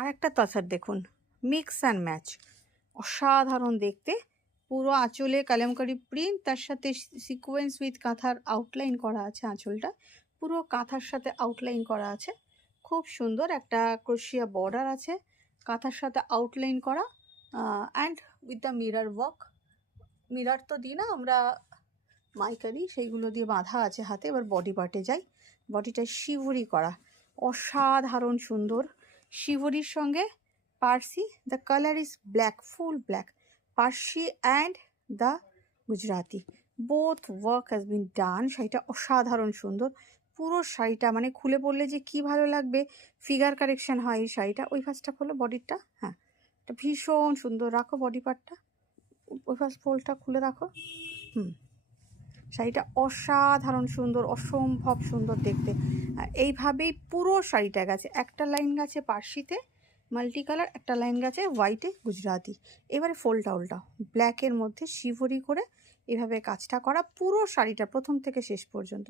আরেকটা তাছাড় দেখুন, mix and match, অসাধারণ দেখতে। পুরো আঁচলে কালামকারি প্রিন্ট, তার সাথে সিকোয়েন্স উইথ কাঁথার আউটলাইন করা আছে। আঁচলটা পুরো কাঁথার সাথে আউটলাইন করা আছে, খুব সুন্দর। একটা ক্রোশিয়া বর্ডার আছে, কাঁথার সাথে আউটলাইন করা, and with the mirror work. Mirror তো দিই না আমরা, মাইকা দিই, সেইগুলো দিয়ে বাঁধা আছে হাতে। এবার বডি পার্টে যাই। বডিটা শিভরি করা, অসাধারণ সুন্দর। শিভরির সঙ্গে Parsi, the colour is black, full black. Parsi and the Gujarati, both work has been done. শাড়িটা অসাধারণ সুন্দর। পুরো শাড়িটা মানে খুলে পড়লে যে কি ভালো লাগবে, ফিগার কারেকশন হয় এই শাড়িটা। ওই ফার্স্টটা খোলো বডিটা, হ্যাঁ, এটা ভীষণ সুন্দর। রাখো বডি পার্টটা, ওই ফার্স্ট ফোল্ডটা খুলে রাখো। শাড়িটা অসাধারণ সুন্দর, অসম্ভব সুন্দর দেখতে। এইভাবেই পুরো শাড়িটা গেছে। একটা লাইন গেছে পার্সিতে মাল্টি কালার, একটা লাইন গেছে হোয়াইটে গুজরাতি। এবারে ফোল্ডটা উল্টাও, ব্ল্যাকের মধ্যে শিভরি করে এভাবে কাজটা করা পুরো শাড়িটা প্রথম থেকে শেষ পর্যন্ত।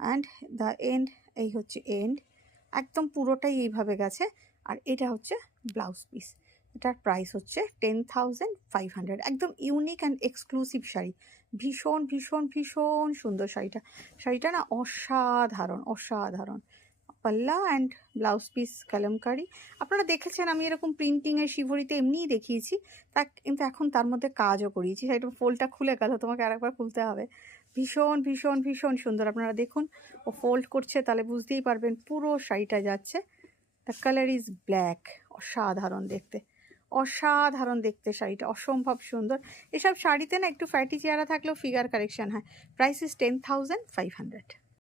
অ্যান্ড দ্য এন্ড, এই হচ্ছে এন্ড, একদম পুরোটাই এইভাবে গেছে। আর এটা হচ্ছে ব্লাউজ পিস। এটার প্রাইস হচ্ছে 10,500। একদম ইউনিক অ্যান্ড এক্সক্লুসিভ শাড়ি, ভীষণ ভীষণ ভীষণ সুন্দর শাড়িটা। শাড়িটা না অসাধারণ অসাধারণ। পাল্লা অ্যান্ড ব্লাউজ পিস কালামকারি। আপনারা দেখেছেন আমি এরকম প্রিন্টিংয়ের শিভরিতে এমনিই দেখিয়েছি, তা কিন্তু এখন তার মধ্যে কাজও করিয়েছি। শাড়িটা ফোল্ডটা খুলে গেল, তোমাকে আরেকবার খুলতে হবে। ভীষণ ভীষণ ভীষণ সুন্দর। আপনারা দেখুন, ও ফোল্ড করছে, তাহলে বুঝতেই পারবেন পুরো শাড়িটা যাচ্ছে। দ্য কালার ইজ ব্ল্যাক, অসাধারণ দেখতে, অসাধারণ দেখতে শাড়িটা, অসম্ভব সুন্দর। এসব শাড়িতে না একটু ফ্যাটি চেহারা থাকলেও ফিগার কারেকশন হয়। Price is 10,500।